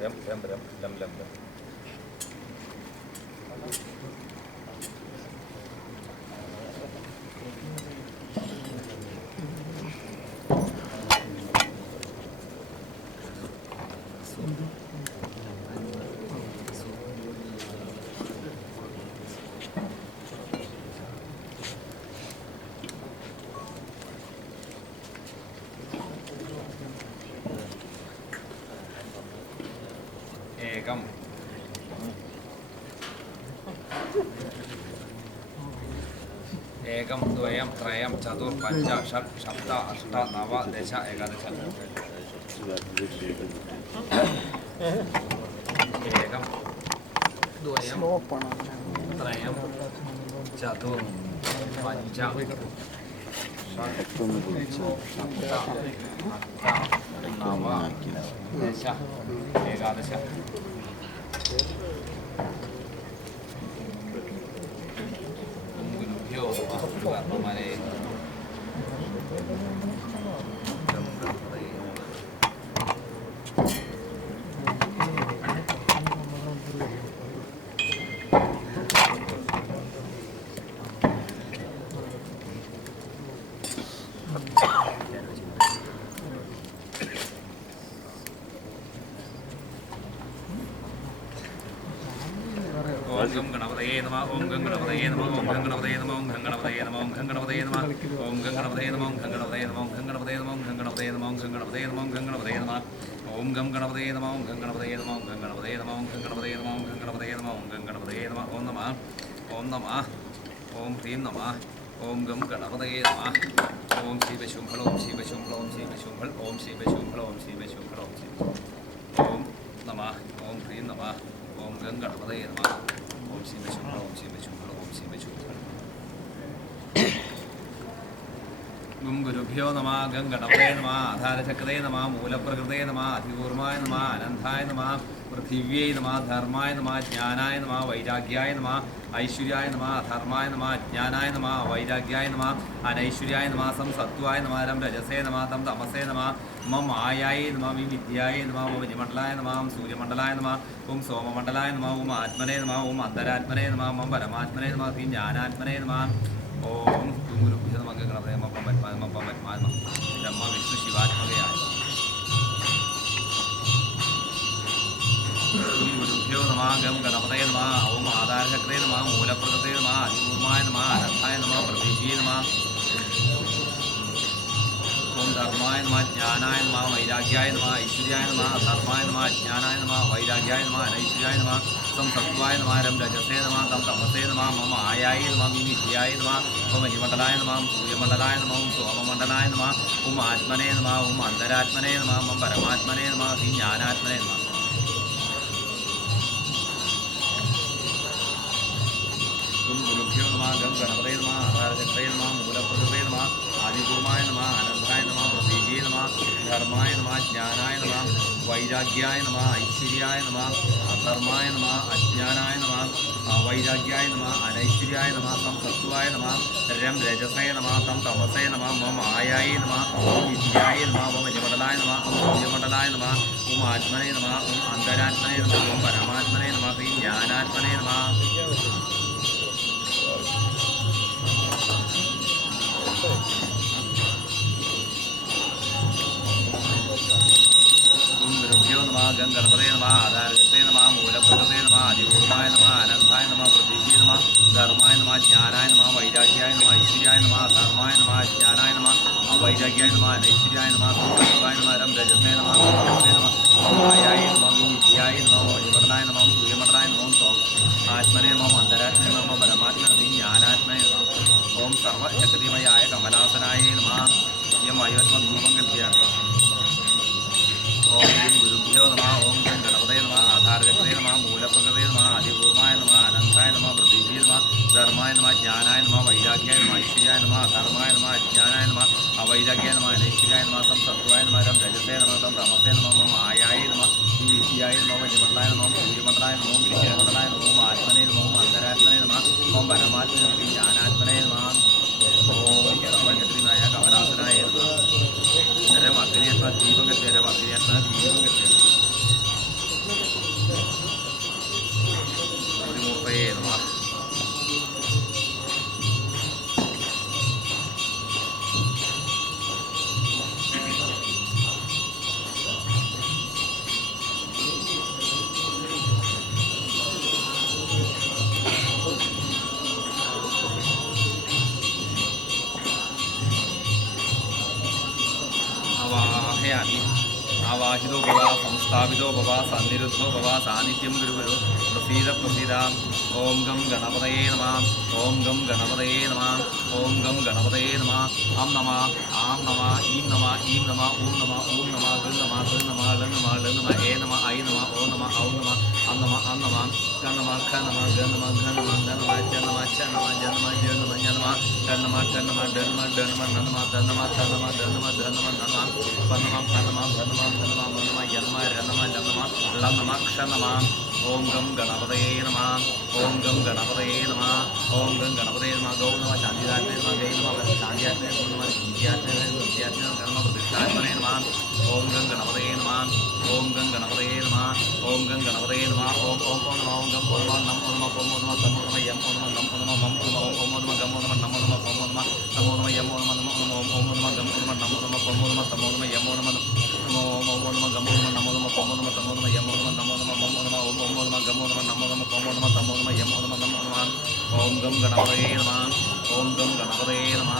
രം രം രം ലം ലം ലം. ഏകം ഏകം ദ്വയം ത്രയം ചതുർ പഞ്ച ഷഡ് സപ്ത അഷ്ട നവ ദശ ഏകാദശ. ഏകം ദ്വയം ത്രയം ചതുർ പഞ്ച സപ്ത അഷ്ട നവ ദശ ഏകാദശ. കർമ്മമാരെ ഓം ഗണപതയേ നമഃ. ഓം ഗണപതയേ നമഃ. ഓം ഗണപതയേ നമഃ. ഓം ഗണപതയേ നമഃ. ഓം ഗണപതയേ നമഃ. ഓം ഗണപതയേ നമഃ. ഓം ഗണപതയേ നമഃ. ഓം ഗണപതയേ നമഃ. ഓം ഗണപതയേ നമഃ. ഓം ഗണപതയേ നമഃ. ഓം ഗണപതയേ നമഃ. ഓം ഗണപതയേ നമഃ. ഓം ഗണപതയേ നമഃ. ഓം ഗണപതയേ നമഃ. ഓം ഗണപതയേ നമഃ. ഓം ഗണപതയേ നമഃ. ഓം ഗണപതയേ നമഃ. ഓം നമഃ. ഓം നമഃ. ഓം ഹ്രീം നമഃ. ഓം ഗണപതയേ നമഃ. ഓം ശിവശുംഭൾ. ഓം ശിവശുംഭൾ. ഓം ശിവശുംഭൾ. ഓം ശിവശുംഭൾ. ഓം ശിവശുംഭൾ. ഓം ശിവശുംഭൾ. ഓം നമഃ. ഓം ഹ്രീം നമഃ. ഓം ഗണപതയേ നമഃ. ഓം ശിവശുംഭൾ. ഓം ശിവശുംഭൾ. ഓം ശിവശുംഭൾ. ഗുരുഭ്യോ നമഃ. ഗണപതേ നമഃ. ആധാരചക്രേ നമഃ. മൂലപ്രകൃതേ നമഃ. അധികൂർമായ നമഃ. അനന്തായ നമഃ. പൃഥിവ്യൈ നമഃ. ധർമായ നമഃ. ജ്ഞാനായ നമഃ. വൈരാഗ്യായ നമഃ. ഐശ്വര്യായ നമഃ. അധർമായ നമഃ. അജ്ഞാനായ നമഃ. വൈരാഗ്യായ നമഃ. അനൈശ്വര്യായ നമഃ. സത്വായ നമഃ. രജസേ നമഃ. തമസേ നമഃ. മം മായായ നമഃ. വിദ്യായ നമഃ. ഓം വിമണ്ഡലായ നമഃ. സൂര്യമണ്ഡലായ നമഃ. ഓം സോമമണ്ഡലായ നമഃ. ഓം ആത്മനേ നമഃ. ഓം അന്തരാത്മനേ നമഃ. ഓം പരമാത്മനേ നമഃ. ശ്രീ ജ്ഞാനാത്മനേ നമഃ. ഓം ഗുരുഭ്യോ നമഃ. ഗണപതേ നമഃ. പരമാത്മ ബ്രഹ്മ വിഷ്ണു ശിവാത്മകയായ ഗുരുഭ്യോ നമഃ. ഗണപതേ നമഃ. ഓം ആധാരചക്രേ നമഃ. മൂലപ്രകൃതേ നമഃ. അധികൂർമായ നമഃ. അനന്തായ നമഃ. പൃഥിവ്യൈ നമഃ. ഓം ധർമായ നമഃ. ജ്ഞാനായ നമഃ. വൈരാഗ്യായ നമഃ. ഐശ്വര്യായ നമഃ. ധർമായ നമഃ. അജ്ഞാനായ നമഃ. വൈരാഗ്യായ നമഃ. അനൈശ്വര്യായ നമഃ. സത്വായ നമഃ. രജസേ നമഃ. തമസേ നമഃ. മം മായായ നമഃ. വിദ്യായ നമഃ. ഓം വിമണ്ഡലായ നമഃ. സൂര്യമണ്ഡലായ നമഃ. ഓം സോമമണ്ഡലായ നമഃ. ഓം ആത്മനേ നമഃ. ഓം അന്തരാത്മനേ നമഃ. ഓം പരമാത്മനേ നമഃ. ശ്രീ ജ്ഞാനാത്മനേ നമഃ. ഗുരുഭ്യോ നമഃ. ഗണപതേ നമഃ. ആധാരചക്രേ നമഃ. മൂലപ്രകൃതേ നമഃ. ആദിപൂർവമായ നമഃ. അനന്തായ നമഃ. പൃഥിവ്യൈ നമഃ. ധർമായ നമഃ. ജ്ഞാനായ നമഃ. വൈരാഗ്യായ നമഃ. ഐശ്വര്യായ നമഃ. അധർമായ നമഃ. അജ്ഞാനായ നമഃ. വൈരാഗ്യായ നമഃ. അനൈശ്വര്യായ നമഃ. സത്വായ നമഃ. രജസേ നമഃ. തമസേ നമഃ. മം മായായ നമഃ. വിദ്യായ നമഃ. ഓം വിമണ്ഡലായ നമഃ. ഓം സൂര്യമണ്ഡലായ നമഃ. ഓം ആത്മനേ നമഃ. ഓം അന്തരാത്മനേ നമഃ. ഓം പരമാത്മനേ നമഃ. ശ്രീ ജ്ഞാനാത്മനേ നമഃ. ഗുരുഭ്യോ നമഃ. ഗണപതേ നമഃ. ആധാരചക്രേ നമഃ. മൂലപ്രകൃതേ നമഃ. അധികൂർമായ നമഃ. അനന്തായ നമഃ. പൃഥിവ്യൈ നമഃ. ധർമായ നമഃ. ജ്ഞാനായ നമഃ. വൈരാഗ്യായ നമഃ. ഐശ്വര്യായ നമഃ. ധർമായ നമഃ. അജ്ഞാനായ നമഃ. വൈരാഗ്യായ നമഃ. അനൈശ്വര്യായ നമഃ. സത്വായ നമഃ. രജസേ നമഃ. തമസേ നമഃ. മായായ നമഃ. വിദ്യായ നമഃ. വിമണ്ഡലായ നമഃ. സൂര്യമണ്ഡലായ നമഃ. ആത്മനേ നമഃ. അന്തരാത്മനേ നമഃ. പരമാത്മനേ ശ്രീ ജ്ഞാനാത്മനേ നമഃ. ഓം സർവശക്തിമയായ കമലാസനായ നമഃ. യം വയോത്മധൂപം കൽപ്പിയാമി. ഓം ഗുരുഭ്യോ നമഃ. ഓം ഗണപതേ നമഃ. ആധാരചക്രേ നമഃ. മൂലപ്രകൃതേ നമഃ. ആദിപൂർവമായ നമഃ. അനന്തായ നമഃ. പൃഥിവ്യൈ നമഃ. ധർമായ നമഃ. ജ്ഞാനായ നമഃ. വൈരാഗ്യായ നമഃ. ഐശ്വര്യായ നമഃ. അധർമായ നമഃ. അജ്ഞാനായ നമഃ. അവൈരാഗ്യായ നമഃ. അനൈശ്വര്യായ നമഃ. സത്വായ आवाहितो भव संस्थापितो भव सन्निरुद्धो भव सानिध्यं गुरुगुरु प्रसीद प्रसीद ओं गं गणपतये नमः ओं गं गणपतये नमः ओं गं गणपतये नमः आं नमः ईं नमः ॐ नमः गं नमः लं नमः ए नमः ऐ नमः ओ नमः औ नमः अं नमः क नमः ख नमः ग नमः घ नमः ग नमः च नमः च नमः ज नमः ज नमः ज नमः ट नमः ठ नमः ड नमः ड नमः न नमः ध नमः थ नमः द नमः ध नमः न नमः प नमः फ नमः भ नमः ध नमः म नमः य नमः र नमः ल नमः ल नमः क्ष नमः ओं गं गणपतये नमः ओं गं गणपतये नमः ओं गं गणपतये नमः गौ नमः शान्तिदात्रे नमः गै नमः शान्त्यात्रे नमः विद्यात्रे नमः प्रतिष्ठात्मने नमः ओं गं गणपतये नमः ओं गं गणपतये नमः ओं गं गणपतये नमः ओं ओं ओ नमः ओं गं ओ नमः नमः नमः ओं नमः तमो नमः यम ओ नमः नमः नमः मम नमः ओं नमः गम ओ नमः नमः नमः ओं नमः तमो नमः यम ओ नमः नमः नमः ओं नमः गम ओ नमः नमः नमः ओं नमः तमो नमः यम ओ नमः नमः ओं नमः गम ओ नमः नमः नमः ओं नमः तमो नमः यम ओ नमः नमः नमः मम नमः ओं नमः गम ओ नमः नमः नमः ओं नमः तमो नमः यम ओ नमः नमः नमः ओं गं गणपतये नमः ओं गं गणपतये नमः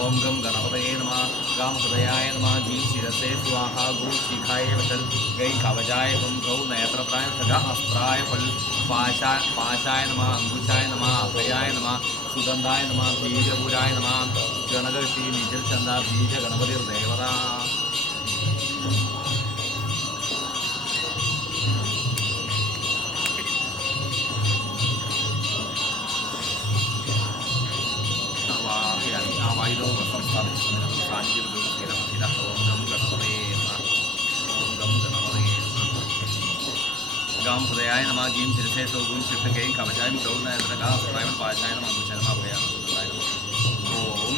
ओं गं गणपतये नमः गां हृदयाय नमः जीं शिरसे स्वाहा गो शिखाय वचल गै कवचाय हुं गौ नेत्रत्राय खगा अस्त्राय फल पाशाय नमः अंकुशाय नमः अभयाय नमः सुगंधाय नमः बीजपुराय नमः गणगति निजल चंदा बीज गणपतिर्देवता आवाहितो संस्थापितो सान्निध्यं ओं गं गणपतये नमः ओं गं गणपतये नमः गां हृदयाय नमः गीं शिरसे सौगुं शिरसगैं कवचाय गौनयत्रगा प्रायण पाशाय नमः अंकुशाय नमः अभयाय नमः ओं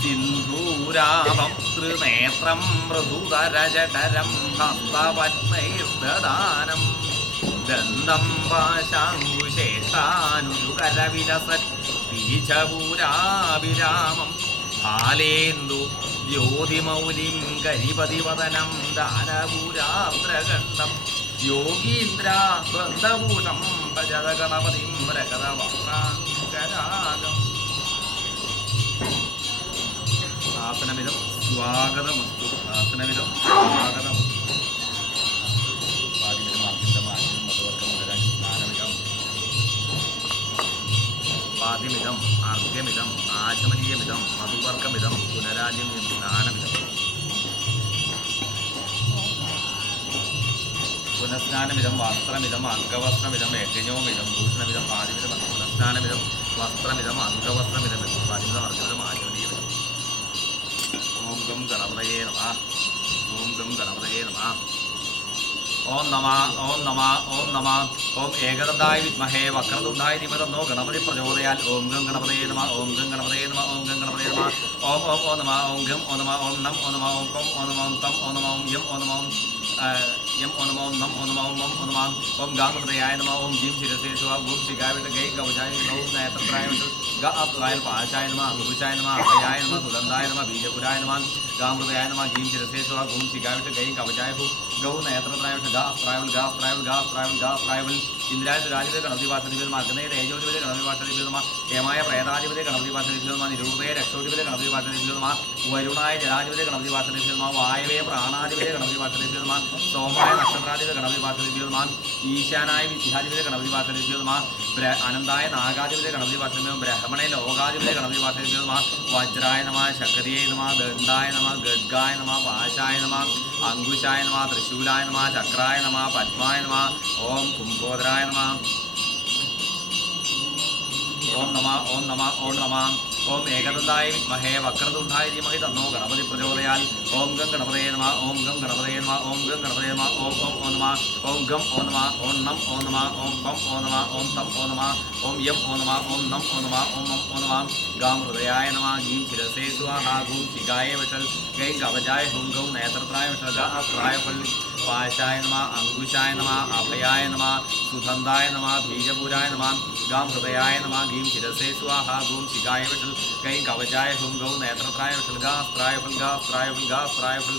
सिन्धूराभं त्रिनेत्रं मृदुधरजठरं हस्तपद्मैर्ददानं दन्तं पाशाङ्कुशेष्टानुरुकरविलसत् बीजपुराभिरामं फालेन्दु ज्योतिमौलिं करिपतिवदनं दानपुरान्द्रगण्डं योगीन्द्राद्वन्द्वभूषं भजत गणपतिं रकरवक्राङ्गरागम् आसनमिदं स्वागतमस्तु आसनमिदं स्वागतमस्तु पादिमिदं अर्घ्यमिदम् आचमनीयमिदं मधुवर्कमिदं पुनराज्यं स्नानमिदं पुनस्नानमिदं वस्त्रमिदम् अङ्गवस्त्रमिदं यज्ञोमिदं भूषणमिदं पादिमिदं पुनस्नानमिदं वस्त्रमिदम् अङ्गवस्त्रमिदं पादिमिदम् अर्घ्यमिदम् आचमनीयमिदम् ओं गं गणपतये नमः ओं गं गणपतये नमः ओं नमः ओं नमः ओं नमः ओं एकदन्ताय विद्महे वक्रतुण्डाय धीमहि तन्नो गणपति प्रचोदयात् ओं गं गणपतये नमः ओं गं गणपतये नमः ओं गं गणपतये नमः ओं ओं ओ नमः ओं गं ओ नमः ओं नं ओ नमः ओं पं ओ नमः ओं तं ओ नमः ओं यं ओ नमः यम ओ नमः ओं नं ओ नमः ओं मं ओ नमः ओं गांगपतयाय नमः ओं जीं शिरसे स्वा गुं शिखाय गै कवचाय गौ नेत्रत्राय ग अस्त्राय पाशाय नमः अंकुशाय नमः अभयाय नमः सुगंधाय नमः बीजपुराय नमः गांगपतयाय नमः जीं शिरसे स्वा गुं शिखाय गै कवचाय गौ नेत्रत्राय गास्त्राय इंद्राय सुराजिपति गणपति वासनिभ्यो नमः अग्नये तेजोधिपति गणपति वासनिभ्यो नमः हेमाय प्रेताधिपति गणपति वासनिभ्यो नमः निरूपये रक्षोधिपति गणपति वासनिभ्यो नमः वरुणाय जलाधिपति गणपति वासनिभ्यो नमः वायवे प्राणाधिपति गणपति वासनिभ्यो नमः सोमाय नक्षत्राधिपति गणपति वासनिभ्यो नमः ईशानाय विद्याधिपति गणपति वासनिभ्यो नमः अनंताय नागाधिपति गणपति वासनिभ्यो ब्रह्मणे लोकाधिपति गणपति वासनिभ्यो नमः वज्राय नमः शक्तिये नमः दंडाय नमः गद्गाय नमः पाशाय नमः अंकुशाय नमः त्रिशूलाय नमः चक्राय नमः पद्माय नमः ओं कुंभोदराय नमः ओं नमः ओं नमः ओं नमः ओं एकदन्ताय विद्महे वक्रतुण्डाय धीमहि तन्नो गणपति प्रचोदयात् ओं गं गणपतये नमः ओं गं गणपतये नमः ओं गं गणपतये नमः ओं ओं ओ नमः ओं गं ओ नमः ओं नं ओ नमः ओं पं ओ नमः ओं तं ओ नमः ओं यं ओ नमः ओं नं ओ नमः ओं मं ओ नमः गां हृदयाय नमः गीं शिरसे स्वाहा गुं शिखाय वचल गै कवचाय हुं गौ नेत्रत्राय वचल ग अस्त्राय फल पाशाय नमः अंकुशाय नमः अभयाय नमः सुगंधाय नमः बीजपुराय नमः गां हृदयाय नमः गीं शिरसे स्वाहा गुं शिखाय वचल गै कवचाय हुं गौ नेत्रत्राय वचल गास्त्राय फल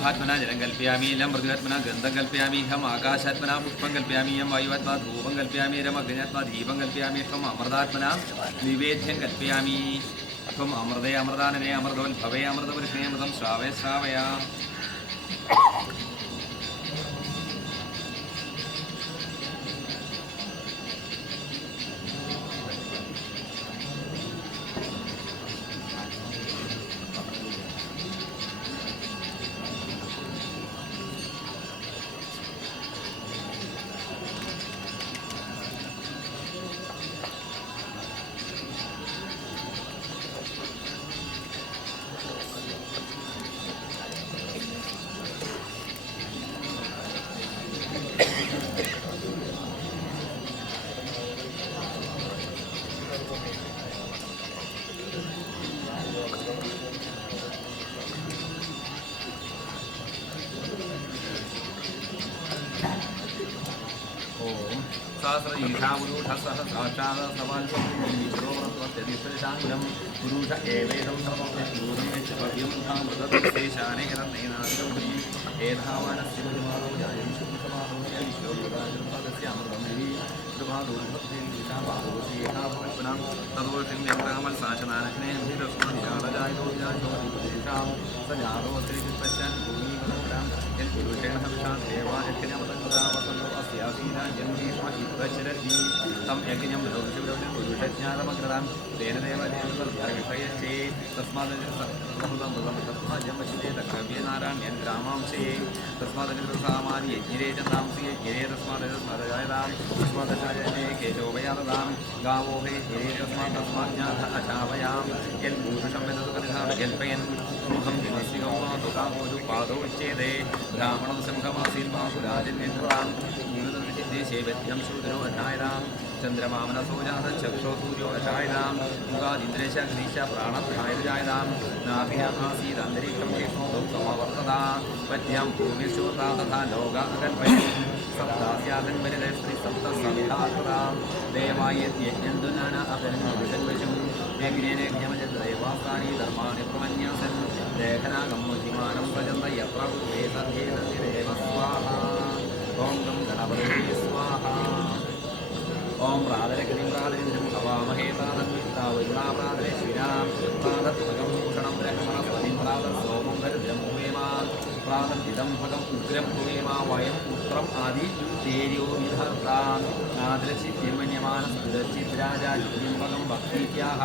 ब्रह्मात्मना जलं कल्पयामि लं मृगात्मना गन्धं कल्पयामि हम आकाशात्मना पुष्पं कल्पयामि यं वायुवात्मा धूपं कल्पयामि रम अग्न्यात्मा दीपं कल्पयामि त्वम् अमृतात्मना निवेद्यं कल्पयामि त्वम् अमृते अमृतानने अमृतोद्भवे अमृतवर्षिणे अमृतं श्रावय श्रावय सहस्रईशामुरुषसहस्राक्षादसवाल्पमिश्रोवरत्वत्यधिष्ठाङ्गुलं पुरुष एवेदं सर्वं यच्च भव्यं धामृतशेषाने हिरण्येनादिकं एधावानस्य बुद्धिमानो जायं शुभसमारोह्य विश्वोपदाजृपादस्यामृतं कृपादोर्भक्तिशापादोषीहापकल्पनां तदोषिं व्यक्तामल्साशनानशने भिरस्मदिजालजायतोजाशोधिपदेशां स जातोऽस्त्रिचित्तश्चान् भूमिवनोग्रां यत्पुरुषेण हर्षात् देवा यज्ञमतङ्गदा वसन्तो अस्यासीना जन्मीष्म इत्वचरति तं यज्ञं भविष्यं पुरुषज्ञानमग्रदां तेन देवदेवविषयश्चे तस्मादजमशिते तक्रव्ये नारायण्यन् ग्रामांशे तस्मादजसामानि यज्ञिरे च तांसि यज्ञिरे तस्मादजस्मदजायतां तस्मादजायते केशोभयादतां गावो हे यज्ञिरे तस्माज्ञातः अचावयां यल्पुरुषं विदतुकनिधान यल्पयन् मुखं दिवस्य गौमातु कामोजु पादौ उच्येते ब्राह्मणस्य मुखमासीन्मासुराजन्येन्द्रां देशे व्यत्यं शूद्रो अजायतां चन्द्रमामनसो जातचक्षो सूर्यो अजायतां मुखादिन्द्रेश अग्निश प्राणध्यायजायतां नाभिः आसीदन्तरिक्षं क्षेत्रो समवर्तता पद्यां भूमिश्चोता तथा लोका अकल्पयन् सप्तास्यादन्वरिदस्त्रिसप्तसमिधाकृतां देवायत्यज्ञन्तु नाना अपरिणमविषन्वशुं यज्ञेन यज्ञमजद्रैवासानि धर्माणि प्रमन्यासन् लेखनागं मुद्धिमानं भजन्त यत्र बुद्धे सत्ये तद्देव स्वाहा ॐ गं गणपतये स्वाहा ॐ प्रातरग्निं प्रातरिन्द्रं हवामहे तादन्वित्तावरुणा प्रातरेश्विनां प्रातत्मकं भूषणं ब्रह्मणस्पतिं प्रातः भरद्रं भूयेमा प्रातर्जितं भगम् उग्रं भूयेमा वयं पुत्रम् आदि तेर्यो विधर्ताम् आदृशिद्यमन्यमानस्तुरश्चिद्राजा युग्यं भगं भक्तीत्याः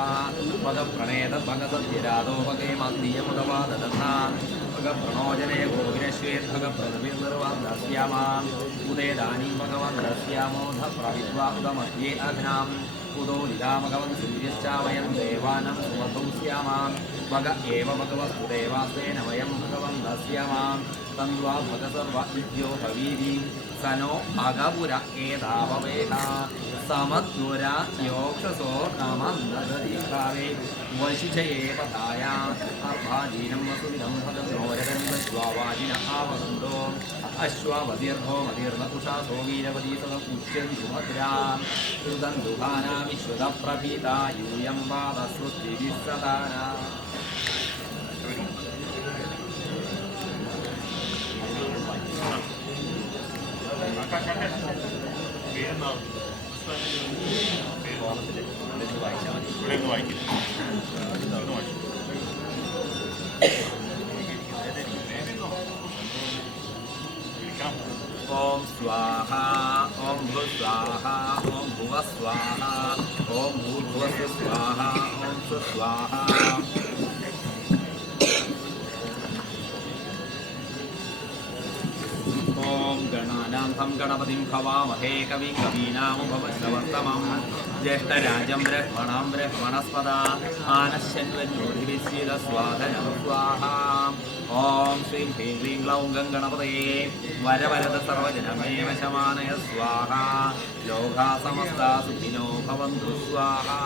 भगप्रणेत भगसत्यराधो भगेमद्दियमुदवाददधान् भगप्रणोजने गोविरश्वेत् भगप्रदविर्निर्वादस्यामाम् उदेदानीं भगवन् रस्यामोध प्रविद्वा उदमध्ये अग्नाम् उदो निदामगवन् सूर्यश्चावयं देवानां सुमतौ स्यामां भग एव भगवस्तु देवास्तेन वयं भगवन् दस्यामां तन्वा भगसर्व इद्यो भवीवीं स नो भगपुर एताववेहा समद्वरा योक्षसो नामन्ददीक्षावे वैशिषये पथाया अर्भाजीनं वसुविदं भगन्नोरगन्धश्वावाजिन आवगन्धो अश्वावतीर्भो मदीर्नकुशासो वीरवती सदमुच्यति सुभद्रा कृदन्दुहाना विश्वदप्रभीता यूयं वादस्वस्तिभिः सदाना ओम स्वाहा ओम भूस्वाहा ओम भुवस्वाहा ओम भूर्भुवस्व स्वाहा ओम सुस्वाहा ओम गणानां तं गणपतिं भवामहे कविं कवीनामुपवश्रवर्तमं ज्येष्ठराजं ब्रह्मणां ब्रह्मणस्पदा आनश्यन्वन्योधिविश्चिदस्वादनं स्वाहा ओम श्रीं ह्रीं क्लीं ग्लौं गणपतये वरवरद सर्वजनमेव शमानय स्वाहा लोका समस्ता सुखिनो भवन्तु स्वाहा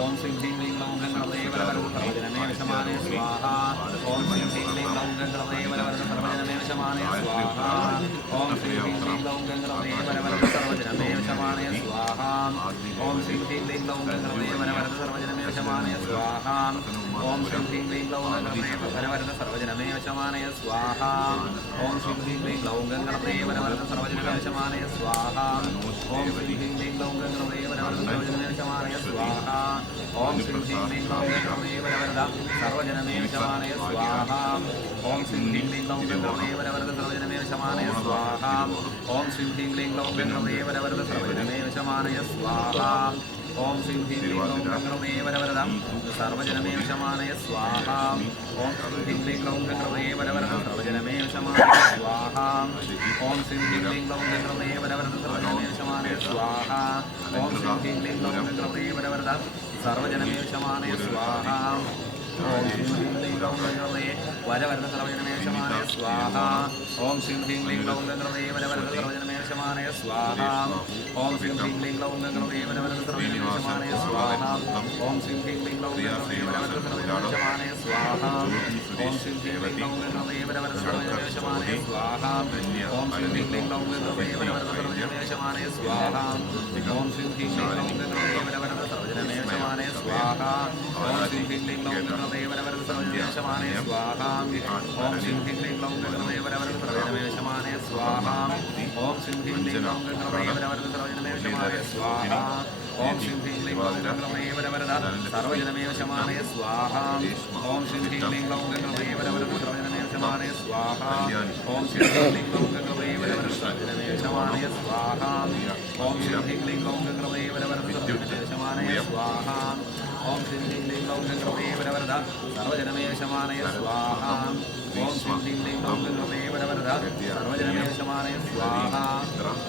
ഓം ശ്രീം ഹ്രീം ക്ലീം ഗ്ലൗം ഗംഗണപതേ വരവരദ സർവജനമേ വിഷമാനേ സ്വാഹ ഓം ശ്രീം ഹ്രീം ക്ലീം ഗ്ലൗം ഗംഗണപതേ വരവരദ സർവജനമേ വിഷമാനേ സ്വാഹ ഓം ശ്രീം ഹ്രീം ക്ലീം ഗ്ലൗം ഗംഗണപതേ വരവരദ സർവജനമേ വിഷമാനേ സ്വാഹ ഓം ശ്രീം ഹ്രീം ക്ലീം ഗ്ലൗം ഗംഗണപതേ വരവരദ സർവജനമേ വിഷമാനേ സ്വാഹ ഓം ശ്രീം ഹ്രീം ക്ലീം ഗ്ലൗം ഗംഗണപതേ വരവരദ സർവജനമേ വിഷമാനേ സ്വാഹ ഓം ശ്രീം ഹ്രീം ക്ലീം ഗ്ലൗം ഗംഗണപതേ വരവരദ സർവജനമേ വിഷമാനേ സ്വാഹ ഓം ശ്രീം ഹ്രീം ക്ലീം ഗ്ലൗം ഗംഗണപതേ വരവരദ സർവജനമേ വിഷമാനേ സ്വാഹ ഓം ശ്രീം ഹ്രീം ക്ലീം ഗ്ലൗം ഗംഗണപതേ വരവരദ സർവജനമേ വിഷമാനേ സ്വാഹ ഓം ശ്രീം ഹ്രീം ക്ലീം ഗ്ലൗം ഗംഗണപതേ വരവരദ സർവജനമേ വിഷമാനേ സ്വാഹ ഓം ശ്രീം ഹ്രീം ക്ലീം ഗ്ലൗം ഗംഗണപതേ വരവരദ സർവജനമേ വിഷമാനേ സ്വാഹ ഓം ശ്രീം ഹ്രീം ക്ലീം ഗ്ലൗം ഗംഗണപതേ വരവരദ സർവജനമേ വിഷമാനേ സ്വാഹ ഓം ശ്രീം ഹ്രീം ക്ലീം ഗ്ലൗം ഗംഗണപതേ വരവരദ സർവജനമേ വിഷമാനേ സ്വാഹ ഓം ശ്രീം ഹ്രീം ക്ലീം ഗ്ലൗം ഗംഗണപതേ വരവരദ സർവജനമേ വിഷമാനേ സ്വാഹ ഓം ശ്രീം ഹ്രീം ക്ലീം ഗ്ലൗം ഗംഗണപതേ വരവരദ സർവജനമേ വിഷമാനേ സ്വാഹ ഓം ശ്രീം ഹ്രീം ക്ലീം ഗ്ലൗം ഗംഗണപതേ വരവരദ സർവജനമേ വിഷമാനേ സ്വാഹ ഓം ശ്രീം ഹ്രീം ക്ലീം ഗ്ലൗം ഗംഗണപതേ വരവരദ സർവജനമേ വിഷമാനേ സ്വാഹ ഓം ശ്രീം ഹ്രീം ക്ലീം ഗ്ലൗം ഗംഗണപതേ വരവരദ സർവജനമേ വിഷമാനേ സ്വാഹ ഓം ശ്രീം ഹ്രീം ക്ലീം ഗ്ലൗം ഗംഗണപതേ വരവരദ സർവജനമേ വിഷമാനേ സ്വാഹ ഓം ശ്രീം ഹ്രീം ക്ലീം ഗ്ലൗം ഗംഗണപതേ വരവരദ സർവജനമേ വിഷമാനേ സ്വാഹ ഓം ശ്രീം ഹ്രീം ക്ലീം ഗ്ലൗം ഗംഗണപതേ വരവരദ സർവജനമേ വിഷമാനേ സ്വാഹ ഓം ശ്രീം ഹ്രീം ക്ലീം ഗ്ലൗം ഗംഗണപതേ വരവരദ സർവജനമേ വിഷമാനേ സ്വാഹ ഓം ശ്രീം ഹ്രീം ക്ലീം ഗ്ലൗം ഗംഗണപതേ വരവരദ സർവജനമേ വിഷമാനേ സ്വാഹ ഓം ശ്രീം ഹ്രീം ക്ലീം ഗ്ലൗം ഗംഗണപതേ വരവരദ സർവജനമേ വിഷമാനേ സ്വാഹ ഓം ശ്രീം ഹ്രീം ക്ലീം ഗ്ലൗം ഗംഗണപതേ വരവരദ സർവജനമേ വിഷമാനേ സ്വാഹ ഓം ശ്രീം ഹ്രീം ക്ലീം ഗ്ലൗം ഗംഗണപതേ വരവരദ സർവജനമേ വിഷമാനേ സ്വാഹ ഓം ശ്രീം ഹ്രീം ക്ലീം ഗ്ലൗം ഗംഗണപതേ വരവരദ സർവജനമേ വിഷമാനേ സ്വാഹ ഓം ശ്രീം ഹ്രീം ക്ലീം ഗ്ലൗം ഗംഗണപതേ വരവരദ സർവജനമേ വിഷമാനേ സ്വാഹ ഓം ശ്രീം ഹ്രീം ക്ലീം ഗ്ലൗം ഗംഗണപതേ വരവരദ സർവജനമേ വിഷമാനേ സ്വാഹ ഓം ശ്രീം ഹ്രീം ക്ലീം ഗ്ലൗം ഗംഗണപതേ വരവരദ സർവജനമേ വിഷമാനേ സ്വാഹ ഓം ശ്രീം ഹ്രീം ക്ലീം ഗ്ലൗം ഗംഗണപതേ വരവരദ സർവജനമേ വിഷമാനേ സ്വാഹ ഓം ശ്രീം ഹ്രീം ക്ലീം ഗ്ലൗം ഗംഗണപതേ വരവരദ സർവജനമേ വിഷമാനേ സ്വാഹ ഓം ശ്രീം ഹ്രീം ക്ലീം ഗ്ലൗം ഗംഗണപതേ വരവരദ സർവജനമേ വിഷമാനേ സ്വാഹ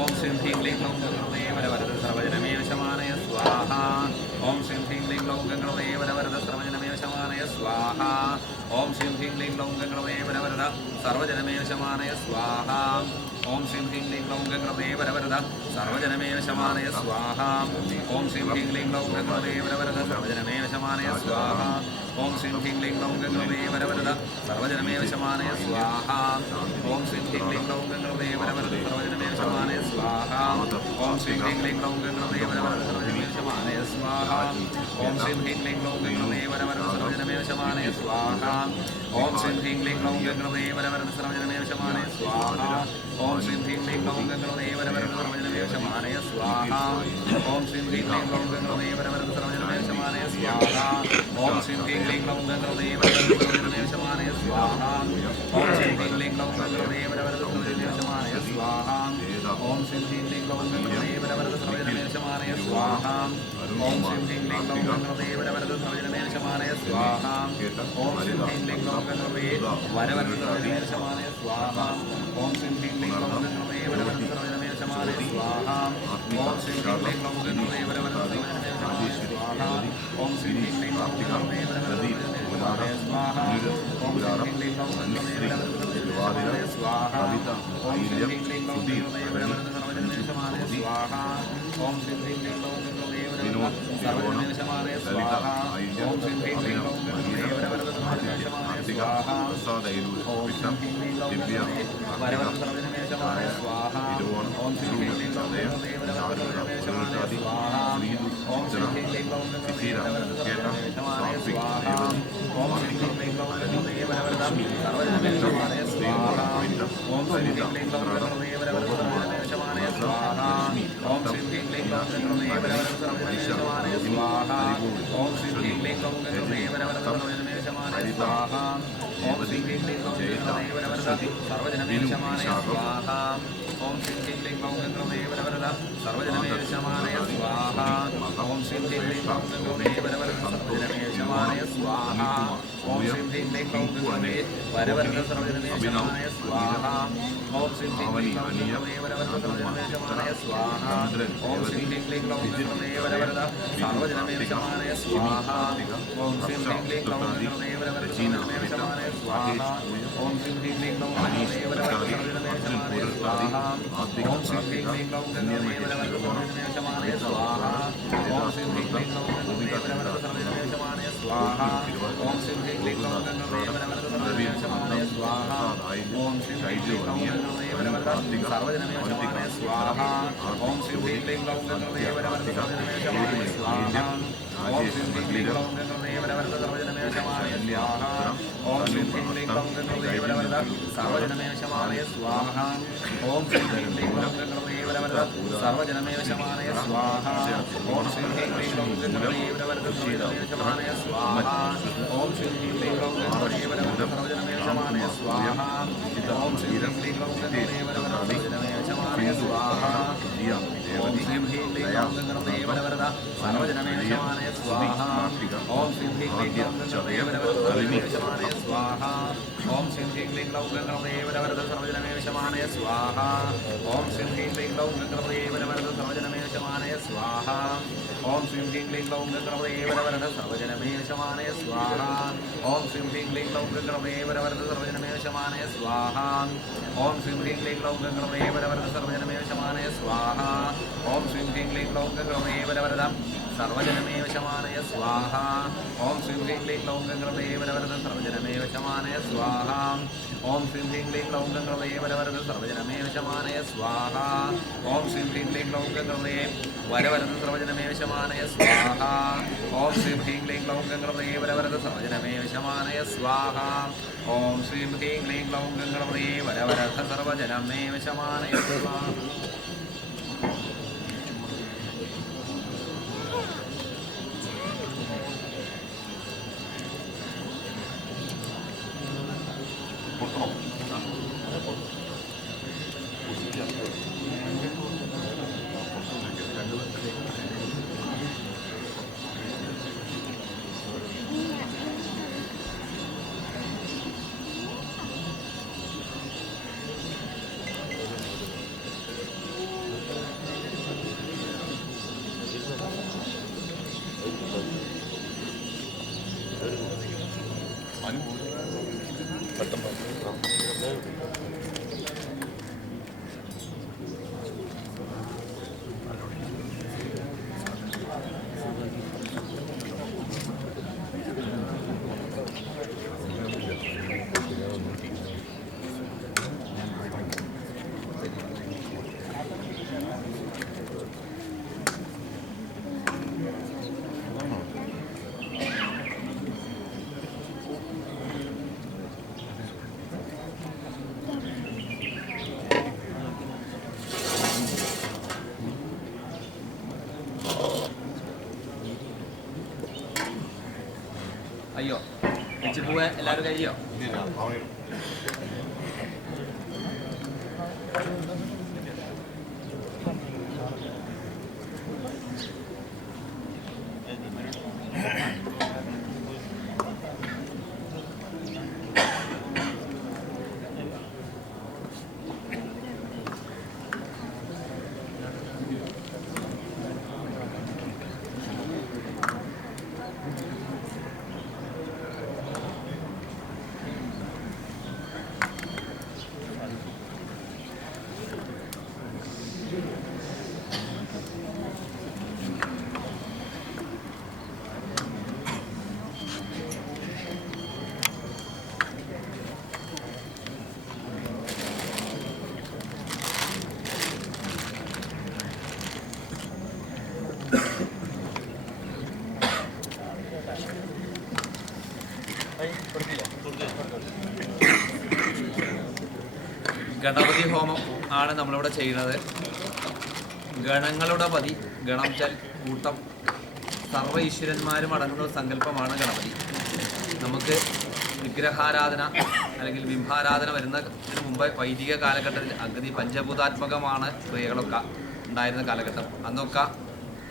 ഓം ശ്രീം ഹ്രീം ക്ലീം ഗ്ലൗം ഗംഗണപതേ വരവരദ സർവജനമേ വിഷമാനേ സ്വാഹ ഓം ശ്രീം ഹ്രീം ക്ലീം ഗ്ലൗം ഗംഗണപതേ വരവരദ സർവജനമേ വിഷമാനേ സ്വാഹ ഓം ശ്രീം ഹ്രീം ക്ലീം ഗ്ലൗം ഗംഗണപതേ വരവരദ സർവജനമേ വിഷമാനേ സ്വാഹ ഓം ശ്രീം ഹ്രീം ക്ലീം ഗ്ലൗം ഗംഗണപതേ വരവരദ സർവജനമേ വിഷമാനേ സ്വാഹ ഓം ശ്രീം ഹ്രീം ക്ലീം ഗ്ലൗം ഗംഗണപതേ വരവരദ സർവജനമേ വിഷമാനേ സ്വാഹ ഓം ശ്രീം ഹ്രീം ക്ലീം ഗ്ലൗം ഗംഗണപതേ വരവരദ സർവജനമേ വിഷമാനേ സ്വാഹ ഓം ശ്രീം ഹ്രീം ക്ലീം ഗ്ലൗം ഗംഗണപതേ വരവരദ സർവജനമേ വിഷമാനേ സ്വാഹ ഓം ശ്രീം ഹ്രീം ക്ലീം ഗ്ലൗം ഗംഗണപതേ വരവരദ സർവജനമേ വിഷമാനേ സ്വാഹ ഓം ശ്രീം ഹ്രീം ക്ലീം ഗ്ലൗം ഗംഗണപതേ വരവരദ സർവജനമേ വിഷമാനേ സ്വാഹ ഓം ശ്രീം ഹ്രീം ക്ലീം ഗ്ലൗം ഗംഗണപതേ വരവരദ സർവജനമേ വിഷമാനേ സ്വാഹ ഓം ശ്രീം ഹ്രീം ക്ലീം ഗ്ലൗം ഗംഗണപതേ വരവരദ സർവജനമേ വിഷമാനേ സ്വാഹ ഓം ശ്രീം ഹ്രീം ക്ലീം ഗ്ലൗം ഗംഗണപതേ വരവരദ സർവജനമേ വിഷമാനേ സ്വാഹ ഓം ശ്രീം ഹ്രീം ക്ലീം ഗ്ലൗം ഗംഗണപതേ വരവരദ സർവജനമേ വിഷമാനേ സ്വാഹ ഓം ശ്രീം ഹ്രീം ക്ലീം ഗ്ലൗം ഗംഗണപതേ വരവരദ സർവജനമേ വിഷമാനേ സ്വാഹ ഓം ശ്രീം ഹ്രീം ക്ലീം ഗ്ലൗം ഗംഗണപതേ വരവരദ സർവജനമേ വിഷമാനേ സ്വാഹ ഓം ശ്രീം ഹ്രീം ക്ലീം ഗ്ലൗം ഗംഗണപതേ വരവരദ സർവജനമേ വിഷമാനേ സ്വാഹ ഓം ശ്രീം ഹ്രീം ക്ലീം ഗ്ലൗം ഗംഗണപതേ വരവരദ സർവജനമേ വിഷമാനേ സ്വാഹ ഓം ശ്രീം ഹ്രീം ക്ലീം ഗ്ലൗം ഗംഗണപതേ വരവരദ സർവജനമേ വിഷമാനേ സ്വാഹ ഓം ശ്രീം ഹ്രീം ക്ലീം ഗ്ലൗം ഗംഗണപതേ വരവരദ സർവജനമേ സ്വാഹ ഓം ശ്രീം ഹ്രീം ക്ലീം ഗ്ലൗം ഗംഗണപതേ വരവരദ സർവജനമേ സ്വാഹ ഓം ശ്രീം ഹ്രീം ക്ലീം ഗ്ലൗം ഗംഗണപതേ വരവരദ സർവജനമേ വിഷമാനേ സ്വാഹ ഓം ശ്രീം ഹ്രീം ക്ലീം ഗ്ലൗം ഗംഗണപതേ വരവരദ സർവജനമേ വിഷമാനേ സ്വാഹ ഓം ശ്രീം ഹ്രീം ക്ലീം ഗ്ലൗം ഗംഗണപതേ വരവരദ സർവജനമേ വിഷമാനേ സ്വാഹ ഓം ശ്രീം ഹ്രീം ക്ലീം ഗ്ലൗം ഗംഗണപതേ വരവരദ സർവജനമേ വിഷമാനേ സ്വാഹ ഓം ശ്രീം ഹ്രീം ക്ലീം ഗ്ലൗം ഗംഗണപതേ വരവരദ സർവജനമേ വിഷമാനേ സ്വാഹ ഓം ശ്രീം ഹ്രീം ക്ലീം ഗ്ലൗം ഗംഗണപതേ വരവരദ സർവജനമേ വിഷമാനേ സ്വാഹ ഓം ശ്രീം ഹ്രീം ക്ലീം ഗ്ലൗം ഗംഗണപതേ വരവരദ സർവജനമേ വിഷമാനേ സ്വാഹ ഓം ശ്രീം ഹ്രീം ക്ലീം ഗ്ലൗം ഗംഗണപതേ വരവരദ സർവജനമേ വിഷമാനേ സ്വാഹ ഓം ശ്രീം ഹ്രീം ക്ലീം ഗ്ലൗം ഗംഗണപതേ വരവരദ സർവജനമേ വിഷമാനേ സ്വാഹ ഓം ശ്രീം ഹ്രീം ക്ലീം ഗ്ലൗം ഗംഗണപതേ വരവരദ സർവജനമേ വിഷമാനേ സ്വാഹ ഓം ശ്രീം ഹ്രീം ക്ലീം ഗ്ലൗം ഗംഗണപതേ വരവരദ സർവജനമേ വിഷമാനേ സ്വാഹ ഓം ശ്രീം ഹ്രീം ക്ലീം ഗ്ലൗം ഗംഗണപതേ വരവരദ സർവജനമേ വിഷമാനേ സ്വാഹ ഓം ശ്രീം ഹ്രീം ക്ലീം ഗ്ലൗം ഗംഗണപതേ വരവരദ സർവജനമേ വിഷമാനേ സ്വാഹ ഓം ശ്രീം ഹ്രീം ക്ലീം ക്ലൗം ഗംഗണപതേ വരവരദ സർവജനമേശമാനയ സ്വാഹ ഓം ശ്രീം ഹ്രീം ക്ലീം ക്ലൗം ഗംഗണപതേ വരവരദ സർവജനമേശമാനയ സ്വാഹ ഓം ശ്രീം ഹ്രീം ക്ലീം ക്ലൗം ഗംഗണപതേ വരവരദ സർവജനമേശമാനയ സ്വാഹ ഓം ശ്രീം ഹ്രീം ക്ലീം ക്ലൗം ഗംഗണപതേ വരവരദ സർവജനമേശമാനയ സ്വാഹ ഓം ശ്രീം ഹ്രീം ക്ലീം ക്ലൗം ഗംഗണപതേ വരവരദ സർവജനമേശമാനയ സ്വാഹ ഓം ശ്രീം ഹ്രീം ക്ലീം ക്ലൗം ഗംഗണപതേ വരവരദ സർവജനമേശമാനയ സ്വാഹ ഓം ശ്രീം ഹ്രീം ക്ലീം ക്ലൗം ഗംഗണപതേ വരവരദ സർവജനമേശമാനയ സ്വാഹ ഓം ശ്രീം ഹ്രീം ക്ലീം ക്ലൗം ഗംഗണപതേ വരവരദ സർവജനമേശമാനയ സ്വാഹ ഓം ശ്രീം ഹ്രീം ക്ലീം ക്ലൗം ഗംഗണപതേ വരവരദ സർവജനമേശമാനയ സ്വാഹ ഓം ശ്രീം ഹ്രീം ക്ലീം ക്ലൗം ഗംഗണപതേ വരവരദ സർവജനമേശമാനയ സ്വാഹ ഓം ശ്രീം ഹ്രീം ക്ലീം ക്ലൗം ഗംഗണപതേ വരവരദ സർവജനമേശമാനയ സ്വാഹ ഓം ശ്രീം ഹ്രീം ക്ലീം ക്ലൗം ഗംഗണപതേ വരവരദ സർവജനമേശമാനയ സ്വാഹ ഓം ശ്രീം ഹ്രീം ക്ലീം ക്ലൗം ഗംഗണപതേ വരവരദ സർവജനമേശമാനയ സ്വാഹ ഓം ശ്രീം ഹ്രീം ക്ലീം ക്ലൗം ഗംഗണപതേ വരവരദ സർവജനമേശമാനയ സ്വാഹ ഓം ശ്രീം ഹ്രീം ക്ലീം ക്ലൗം ഗംഗണപതേ വരവരദ സർവജനമേശമാനയ സ്വാഹ ഓം ശ്രീം ഹ്രീം ക്ലീം ക്ലൗം ഗംഗണപതേ വരവരദ സർവജനമേശമാനയ സ്വാഹ ഓം ശ്രീം ഹ്രീം ക്ലീം ക്ലൗം ഗംഗണപതേ വരവരദ സർവജനമേശമാനയ സ്വാഹ ഓം ശ്രീം ഹ്രീം ക്ലീം ക്ലൗം ഗംഗണപതേ വരവരദ സർവജനമേശമാനയ സ്വാഹ ഓം ശ്രീം ഹ്രീം ക്ലീം ക്ലൗം ഗംഗണപതേ വരവരദ സർവജനമേശമാനയ സ്വാഹ ഓം ശ്രീം ഹ്രീം ക്ലീം ക്ലൗം ഗംഗണപതേ വരവരദ സർവജനമേശമാനയ സ്വാഹ ഓം ശ്രീം ഹ്രീം ക്ലീം ക്ലൗം ഗംഗണപതേ വരവരദ സർവജനമേശമാനയ സ്വാഹ ഓം ശ്രീം ഹ്രീം ക്ലീം ക്ലൗം ഗംഗണപതേ വരവരദ സർവജനമേശമാനയ സ്വാഹ ഓം ശ്രീം ഹ്രീം ക്ലീം ക്ലൗം ഗംഗണപതേ വരവരദ സർവജനമേശമാനയ സ്വാഹ ഓം ശ്രീം ഹ്രീം ക്ലീം ക്ലൗം ഗംഗണപതേ വരവരദ സർവജനമേശമാനയ സ്വാഹ ഓം ശ്രീം ഹ്രീം ക്ലീം ക്ലൗം ഗംഗണപതേ വരവരദ സർവജനമേശമാനയ സ്വാഹ ഓം ശ്രീം ഹ്രീം ക്ലീം ക്ലൗം ഗംഗണപതേ വരവരദ സർവജനമേശമാനയ സ്വാഹ ഓം ശ്രീം ഹ്രീം ക്ലീം ക്ലൗം ഗംഗണപതേ വരവരദ സർവജനമേശമാനയ സ്വാഹ ഓം ശ്രീം ഹ്രീം ക്ലീം ക്ലൗം ഗംഗണപതേ വരവരദ സർവജനമേശമാനയ സ്വാഹ ഓം ശ്രീം ഹ്രീം ക്ലീം ക്ലൗം ഗംഗണപതേ വരവരദ സർവജനമേശമാനയ സ്വാഹ അയ്യോ വെച്ച് പോവാ എല്ലാവരും കഴിയോ ഗണപതി ഹോമം ആണ് നമ്മളിവിടെ ചെയ്യുന്നത്. ഗണങ്ങളുടെ പതി, ഗണം ചൽ കൂട്ടം, സർവ്വ ഈശ്വരന്മാരും അടങ്ങുന്ന ഒരു സങ്കല്പമാണ് ഗണപതി. നമുക്ക് വിഗ്രഹാരാധന അല്ലെങ്കിൽ ബിംബാരാധന വരുന്നതിന് മുമ്പ് വൈദിക കാലഘട്ടത്തിൽ അഗതി പഞ്ചഭൂതാത്മകമാണ് ക്രിയകളൊക്കെ ഉണ്ടായിരുന്ന കാലഘട്ടം. അന്നൊക്കെ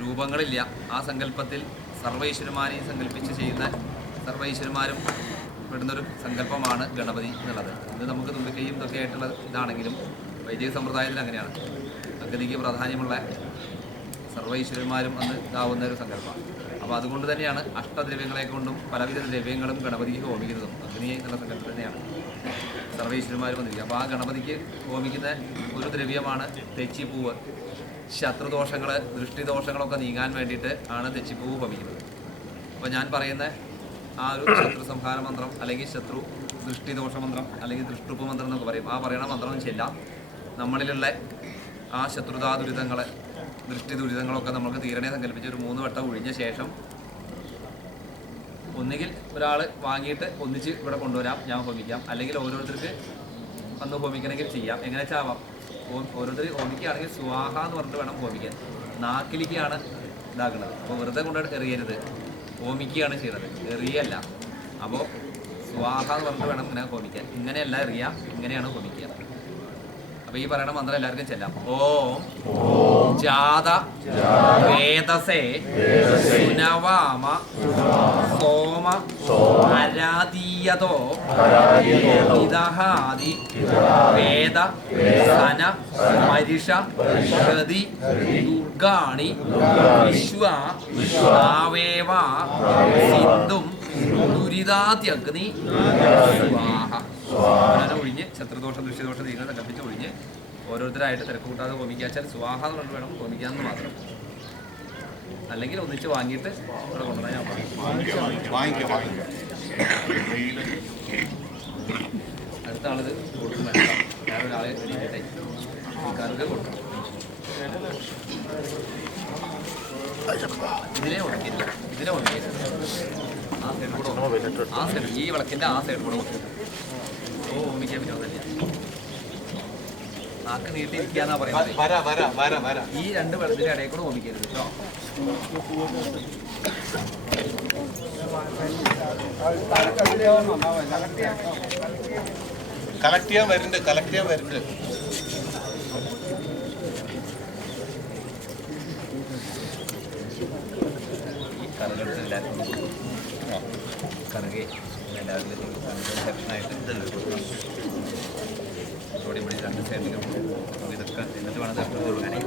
രൂപങ്ങളില്ല. ആ സങ്കല്പത്തിൽ സർവ്വ ഈശ്വരന്മാരെയും സങ്കല്പിച്ച് ചെയ്യുന്ന സർവ്വ ഈശ്വരന്മാരും പെടുന്നൊരു സങ്കല്പമാണ് ഗണപതി എന്നുള്ളത്. ഇത് നമുക്ക് തുമ്പിക്കൈയും ഇതൊക്കെ ആയിട്ടുള്ള ഇതാണെങ്കിലും വൈദിക സമ്പ്രദായത്തിൽ അങ്ങനെയാണ്. അഗ്നിക്ക് പ്രാധാന്യമുള്ള സർവ്വ ഈശ്വരന്മാരും അന്ന് ഇതാവുന്ന ഒരു സങ്കല്പമാണ്. അപ്പോൾ അതുകൊണ്ട് തന്നെയാണ് അഷ്ടദ്രവ്യങ്ങളെ കൊണ്ടും പലവിധ ദ്രവ്യങ്ങളും ഗണപതിക്ക് ഹോമിക്കുന്നതും അഗ്നി എന്നുള്ള സങ്കല്പം തന്നെയാണ് സർവ്വീശ്വരന്മാരും വന്നിരിക്കുക. അപ്പോൾ ആ ഗണപതിക്ക് ഹോമിക്കുന്ന ഒരു ദ്രവ്യമാണ് തെച്ചിപ്പൂവ്. ശത്രുദോഷങ്ങൾ, ദൃഷ്ടിദോഷങ്ങളൊക്കെ നീങ്ങാൻ വേണ്ടിയിട്ട് ആണ് തെച്ചിപ്പൂവ് ഹോമിക്കുന്നത്. അപ്പോൾ ഞാൻ പറയുന്ന ആ ഒരു ശത്രു സംഹാര മന്ത്രം അല്ലെങ്കിൽ ശത്രു ദൃഷ്ടിദോഷ മന്ത്രം അല്ലെങ്കിൽ ദൃഷ്ടുപ്പ് മന്ത്രം എന്നൊക്കെ പറയും. ആ പറയണ മന്ത്രം ചെല്ലാം നമ്മളിലുള്ള ആ ശത്രുതാ ദുരിതങ്ങൾ, ദൃഷ്ടി ദുരിതങ്ങളൊക്കെ നമുക്ക് തീരണേ സങ്കല്പിച്ച് ഒരു 3 വട്ടം ഒഴിഞ്ഞ ശേഷം ഒന്നുകിൽ ഒരാൾ വാങ്ങിയിട്ട് ഒന്നിച്ച് ഇവിടെ കൊണ്ടുവരാം, ഞാൻ ഹോമിക്കാം. അല്ലെങ്കിൽ ഓരോരുത്തർക്ക് വന്ന് ഹോമിക്കണമെങ്കിൽ ചെയ്യാം. എങ്ങനെ ചാവാം. ഓരോരുത്തർ ഹോമിക്കുകയാണെങ്കിൽ സ്വാഹ എന്ന് പറഞ്ഞിട്ട് വേണം ഹോമിക്കാൻ. നാക്കിലേക്കാണ് ഇതാക്കുന്നത്. അപ്പോൾ വെറുതെ കൊണ്ട് എറിയരുത്, ഹോമിക്കുകയാണ് ചെയ്യുന്നത്, എറിയല്ല. അപ്പോൾ സ്വാഹ എന്ന് പറഞ്ഞിട്ട് വേണം ഇങ്ങനെ ഹോമിക്കാൻ. ഇങ്ങനെയല്ല എറിയാം, ഇങ്ങനെയാണ് ഹോമിക്കുക. അപ്പോൾ ഈ പറയുന്ന മന്ത്രം എല്ലാവർക്കും ചെല്ലാം. ഓം ജാത വേദസേ സുനവാമ സോമ അരാധീയതോ വിദഹാദി വേദ സന പരിഷ ഹൃതി ദുർഗാണി വിശ്വ ആവേവ സിന്ധും ദുരിതാദ്യഗ്നി സ്വാഹ. അങ്ങനെ ഒഴിഞ്ഞ് ശത്രുദോഷം ദൃശ്യദോഷം നീങ്ങുന്ന കൽപ്പിച്ച് ഒഴിഞ്ഞ് ഓരോരുത്തരായിട്ട് തിരക്ക് കൂട്ടാതെ ഹോമിക്കാച്ചാൽ സ്വാഹ എന്ന് പറഞ്ഞിട്ട് വേണം ഹോമിക്കാമെന്ന് മാത്രം. അല്ലെങ്കിൽ ഒന്നിച്ച് വാങ്ങിയിട്ട് ഇവിടെ കൊണ്ടുവരാൻ ഞാൻ പറയും. അടുത്ത ആളിത് കൊടുക്കും വേണ്ട, ഞാനൊരാളെ എണീക്കട്ടെ കറുക കൊടുക്കണം. ഇതിനെ ഉണക്കില്ല, ഇതിനെ ഉണക്കില്ല. ആ സൈഡ് കൂടെ ആ സൈഡ്, ഈ വിളക്കിൻ്റെ ആ സൈഡ് കൂടെ കൊടുക്കും. ഓ ഹോമിക്കാൻ പറ്റുന്നില്ല. നാക്ക് നീട്ടിയിരിക്കാന്നാ പറയുന്നത്. ഈ 2 വെള്ളത്തിന്റെ ഇടയിൽ കൂടെ ഹോമിക്കരുത് കേട്ടോ. കളക്ട് ചെയ്യാൻ വരുന്നുണ്ട്. ഈ കറുകെടുത്ത് എല്ലാവർക്കും കറുകെ എല്ലാവരും സെക്ഷനായിട്ട് ചോടി പിടി 2 സൈഡിലും ഇതൊക്കെ എന്നിട്ട് വേണം ദർശനം കൊടുക്കാനേ.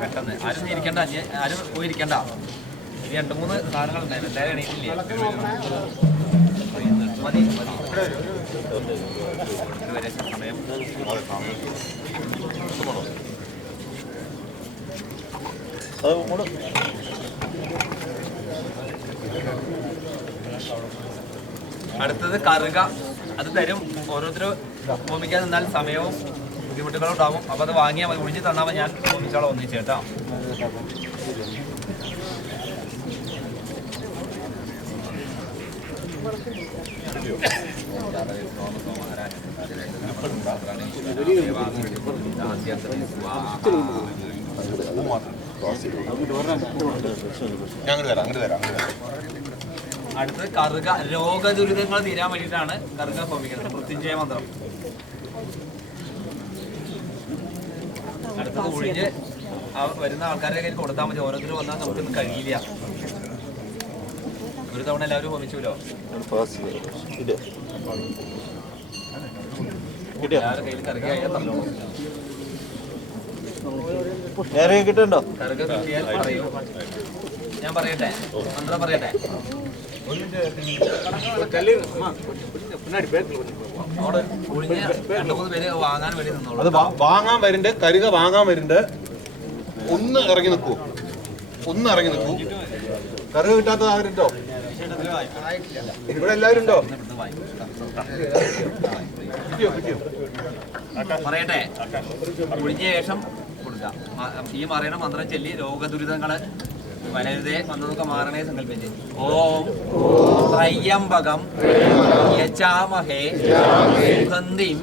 പെട്ടെന്ന് ആരും ഇരിക്കണ്ട, ആരും പോയിരിക്കണ്ട. ഇനി 2-3 സാധനങ്ങളുണ്ടായിരുന്നു, എല്ലാവരും എണീറ്റില്ലേ? മതി ഇതുവരെ സമയം. അടുത്തത് കറുക. അത് തരും. ഓരോരുത്തരും ഹോമിക്കാൻ നിന്നാൽ സമയവും ബുദ്ധിമുട്ടുകളും ഉണ്ടാവും. അപ്പോൾ അത് വാങ്ങിയാൽ മതി, ഒഴിഞ്ഞ് തന്നാൽ ഞാൻ ഹോമിച്ചോളം ഒന്നിച്ച് കേട്ടോ. അടുത്തത് കറുക. രോഗദുരിതങ്ങൾ തീരാൻ വേണ്ടിയിട്ടാണ് കറുക ഹോമിക്കുന്നത്. മൃത്യുഞ്ജയ മന്ത്രം. അടുത്തത് ഒഴിഞ്ഞ് വരുന്ന ആൾക്കാരുടെ കയ്യിൽ കൊടുത്താൽ മതി. ഓരോരുത്തർ വന്നാൽ നമുക്കൊന്നും കഴിയില്ല. ഒരു തവണ എല്ലാവരും ഹോമിച്ചല്ലോ. എല്ലാവരുടെ കയ്യിൽ കറുക ആയാൽ തന്നോളൂ. കിട്ടുന്നുണ്ടോ? കറുക കിട്ടിയാൽ പറയൂ. ഞാൻ പറയട്ടെ, മന്ത്രം പറയട്ടെ. ഒഴിഞ്ഞ് 2-3 പേര് വാങ്ങാൻ വേണ്ടി നിന്നോളൂ. അത് വാങ്ങാൻ വരുന്നുണ്ട്. കരുക വാങ്ങാൻ വരുന്നുണ്ട്. ഒന്ന് ഇറങ്ങി നിൽക്കൂ. കറുക കിട്ടാത്തത് ആരുണ്ടോ? ഇവിടെ എല്ലാവരും ഉണ്ടോ? കിട്ടിയോ? പറയട്ടെ. ഒഴിഞ്ഞ ശേഷം കൊടുക്കാം. ഈ പറയുന്ന മന്ത്രം ചൊല്ലി രോഗദുരിതങ്ങള് വലരുതേ വന്നതൊക്കെ മാറണേ സങ്കല്പിച്ച്. ഓം ത്രയംബകം യജാമഹേ സുഗന്ധിം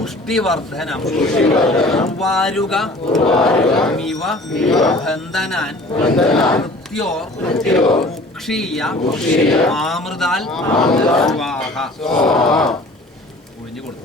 പുഷ്ടിവർദ്ധനം ഉർവാരുക മിവ ബന്ധനാൻ മൃത്യോർ മുക്ഷീയ മാമൃതാൽ സ്വാഹ. ഒഴിഞ്ഞു കൊടുത്തു.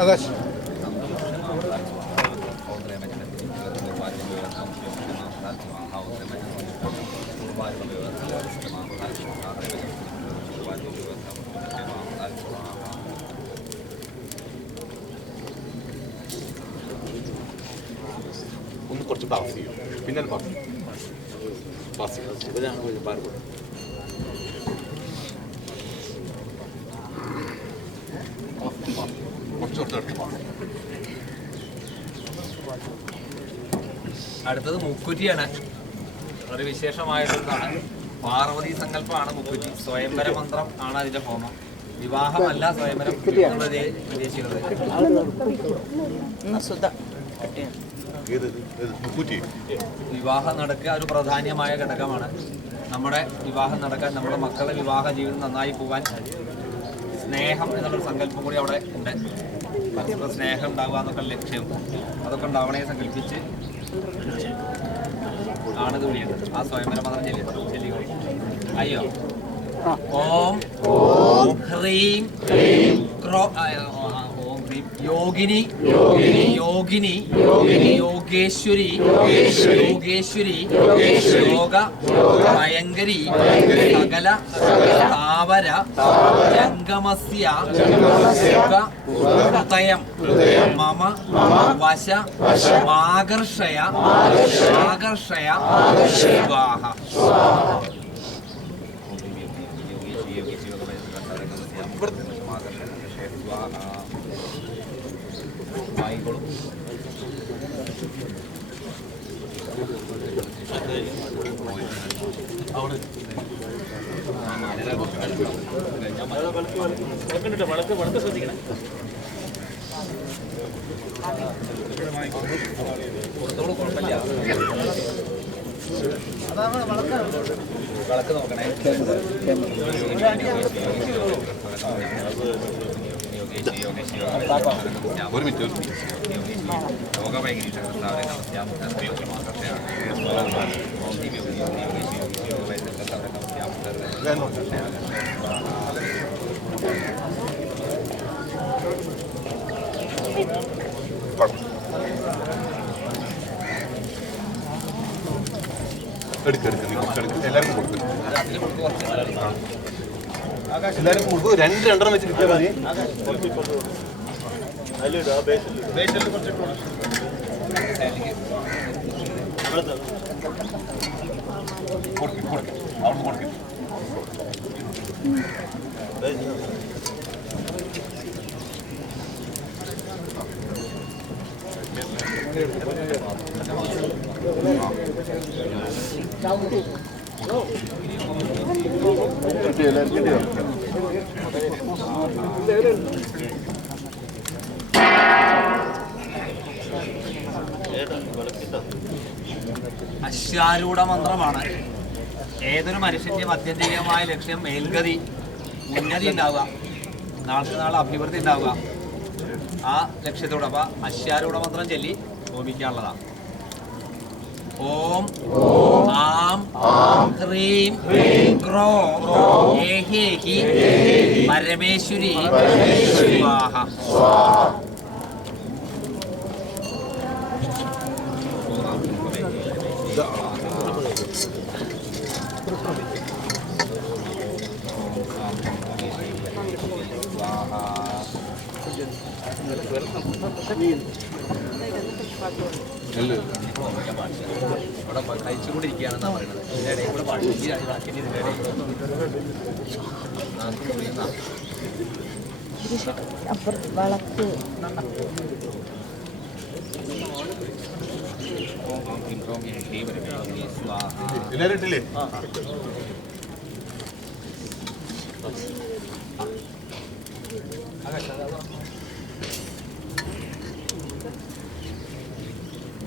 ആകാശ് ഒന്ന് കുറച്ച് പാസ് ചെയ്യും, പിന്നെ പാസ് ചെയ്യും. അടുത്തത് മുക്കുറ്റിയാണ്. ഒരു വിശേഷമായിട്ടുള്ളതാണ്. പാർവതി സങ്കല്പമാണ് മുക്കുറ്റി. സ്വയംവര മന്ത്രം ആണ് അതിന്റെ ഹോമം. വിവാഹമല്ല സ്വയംവരം എന്നുള്ളത് ഉദ്ദേശിക്കുന്നത്. വിവാഹം നടക്കുക ഒരു പ്രധാനമായ ഘടകമാണ്. നമ്മുടെ വിവാഹം നടക്കാൻ, നമ്മുടെ മക്കളുടെ വിവാഹ ജീവിതം നന്നായി പോകാൻ സ്നേഹം എന്നുള്ളൊരു സങ്കല്പം കൂടി അവിടെ ഉണ്ട്. പരസ്പര സ്നേഹം ഉണ്ടാവുക എന്നൊക്കെ ലക്ഷ്യം, അതൊക്കെ ഉണ്ടാവണേ സങ്കല്പിച്ച് ആണിത് വിളിയുണ്ട്. ആ സ്വയംവര മന്ത്രം ചെല്ലിക്കോളി. അയ്യോ ഓം ഹ്രീം ഓം ഹ്രീം യോഗിനി യോഗിനി യോഗേശ്വരി യോഗേശ്വരി യോഗ ഭയങ്കരി സകല സ്ഥാവര ജംഗമസ്യ ഹൃദയം മമ വശ ആകർഷയ ആകർഷയ സ്വാഹ. വളക്ക് ശ്രദ്ധിക്കണം. കൊടുത്തോളൂ, കുഴപ്പമില്ല. വളക്ക് നോക്കണേ. ഒരു മിനിറ്റ്. എല്ലാവർക്കും കൊടുക്കും. എല്ലാവർക്കും കൊടുക്കും. രണ്ടെണ്ണം വെച്ച് കിട്ടിയാൽ മതി. അവിടെ കൊടുക്കും. അശ്വാരൂഢ മന്ത്രമാണ്. ഏതൊരു മനുഷ്യൻ്റെയും അത്യന്തികമായ ലക്ഷ്യം മേൽഗതി, ഉന്നതി ഉണ്ടാവുക, നാൾക്ക് നാൾ അഭിവൃദ്ധി ഉണ്ടാവുക. ആ ലക്ഷ്യത്തോടെ അപ്പം അശ്വാരൂഢ മന്ത്രം ചൊല്ലി ഹോമിക്കാനുള്ളതാണ്. ഓം ആം ഹ്രീം ക്രോം ഏഹേഹി പരമേശ്വരി സ്വാഹ. ഇവിടെ കഴിച്ചുകൊണ്ടിരിക്കുകയാണെന്നാണ് പറയുന്നത്. ഇതിൻ്റെ ഇടയിൽ കൂടെ പാടി വളക്ക് എല്ലാവരും ഇട്ടില്ലേ?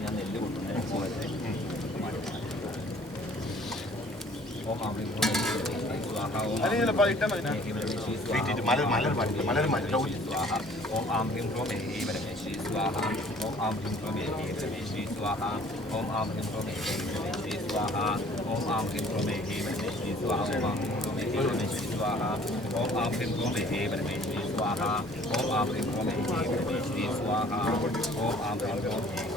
ഞാൻ നെല്ല് കൊണ്ടുണ്ട് ഓം ആം ഹ്രീം ക്രോം ഹേ പരമേശ്വരി സ്വാഹ. ഓം ആം ഹ്രീം ക്രോം ഹേ പരമേശ്വരി സ്വാഹ. ഓം ആം ഹ്രീം ക്രോം ഹേ പരമേശ്വരി സ്വാഹ. ഓം ആം ഹ്രീം ക്രോം ഹേ പരമേശ്വരി സ്വാഹ. ഓം ആം ഹ്രീം ക്രോം ഹേ പരമേശ്വരി സ്വാഹ. ഓം ആം ഹ്രീം ക്രോം ഹേ പരമേശ്വരി സ്വാഹ. ഓം ആം ഹ്രീം ക്രോം ഹേ പരമേശ്വരി സ്വാഹ. ഓം ആം ഹ്രീം ക്രോം ഹേ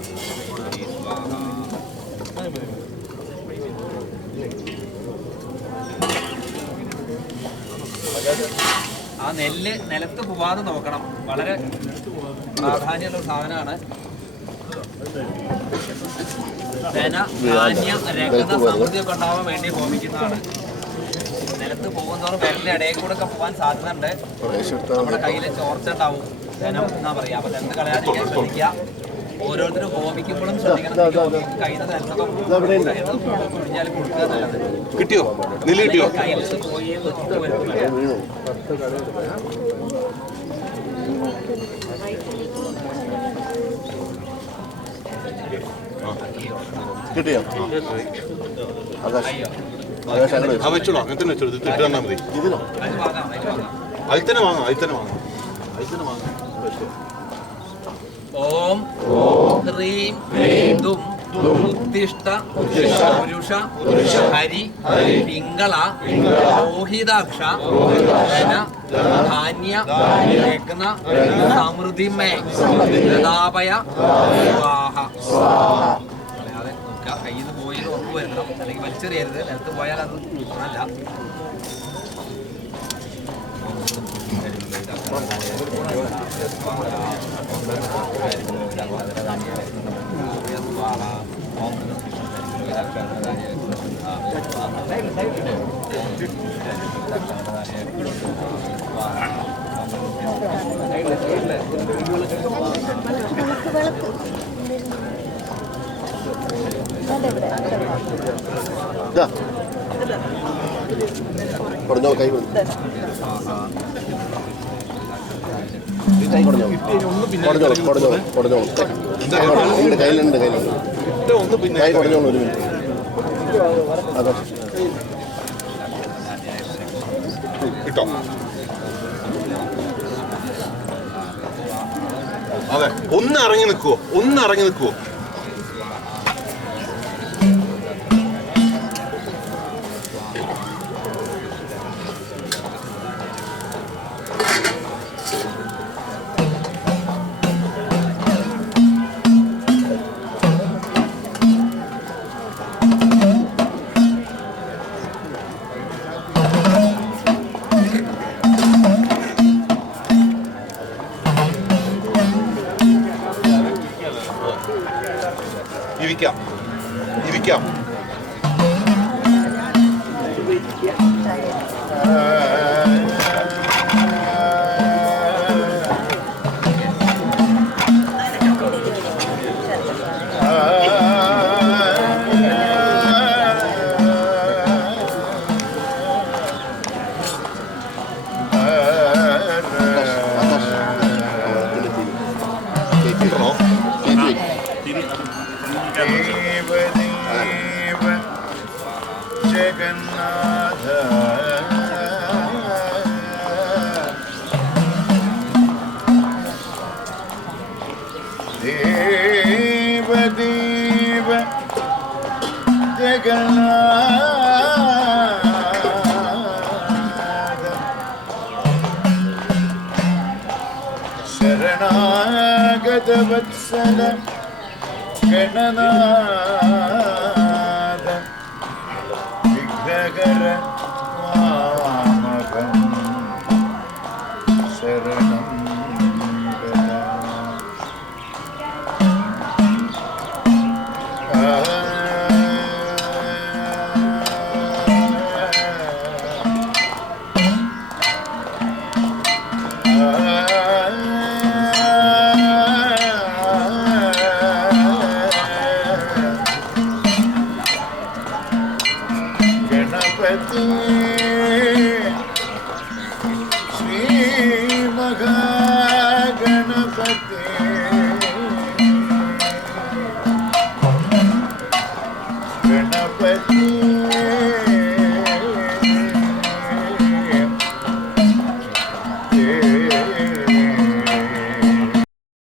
ആ നെല്ല് നിലത്ത് പോവാതെ നോക്കണം. വളരെ പ്രാധാന്യമുള്ള സാധനമാണ്. ധന ധാന്യ രക്ത സമൃദ്ധിയൊക്കെ ഉണ്ടാവാൻ വേണ്ടി ഹോമിക്കുന്നതാണ്. നിലത്ത് പോകുന്നവർ വിരലിന്റെ ഇടയിൽ കൂടെ ഒക്കെ പോകാൻ സാധ്യതയുണ്ട്. നമ്മുടെ കയ്യിൽ ചോർച്ച ഉണ്ടാവും. ധനം എന്നാ പറയാ. അപ്പൊ നിലത്ത് കളയാതിരിക്കാൻ ശ്രദ്ധിക്കുക. ഓരോരുത്തരും ഹോമിക്കുമ്പോഴും ശ്രദ്ധിക്കണം. കയ്യിൽ നിലത്തൊക്കെ ഒഴിഞ്ഞാൽ കൊടുക്കുക നല്ലത്. കിട്ടിയോ? നെല്ല് കിട്ടിയോ? കയ്യിൽ പോയി കിട്ടിയോ? വെച്ചോളൂ. അങ്ങനെ തന്നെ വെച്ചോളൂ. ഇട്ട് തന്നാൽ മതി. അതിൽ തന്നെ വാങ്ങാം. അതിൽ തന്നെ വാങ്ങാം. അതിൽ തന്നെ വാങ്ങാം. ഓം ഹ്രീം ദും ഉദ്ദിഷ്ട പുരുഷ ഹരി പിംഗള ലോഹിതാക്ഷ ധന ധാന്യ രത്ന സമൃദ്ധിമേ പ്രതാപയ സ്വാഹ. അല്ലാതെ കയ്യിൽ നിന്ന് പോയി ഉറപ്പ് വരണം. അല്ലെങ്കിൽ വലിച്ചെറിയരുത്. നിലത്ത് പോയാൽ അത് അല്ല. പറഞ്ഞോ. കൈ കയ്യിലുണ്ട്. കൈ കുറഞ്ഞോളൂ. ഒരു മിനിറ്റ്. കിട്ടോ? അതെ. ഒന്ന് ഇറങ്ങി നിൽക്കുവോ? ഇരിക്കാം. ജഗന്നാഥ ദേവ ദേവ ജഗന്നാഥ ഭക്തവത്സല ഗണനാഥ വിഘ്നകര വാമകം ശരണം ഗണപതി ശ്രീ മഹാഗണപതി ഗണപതി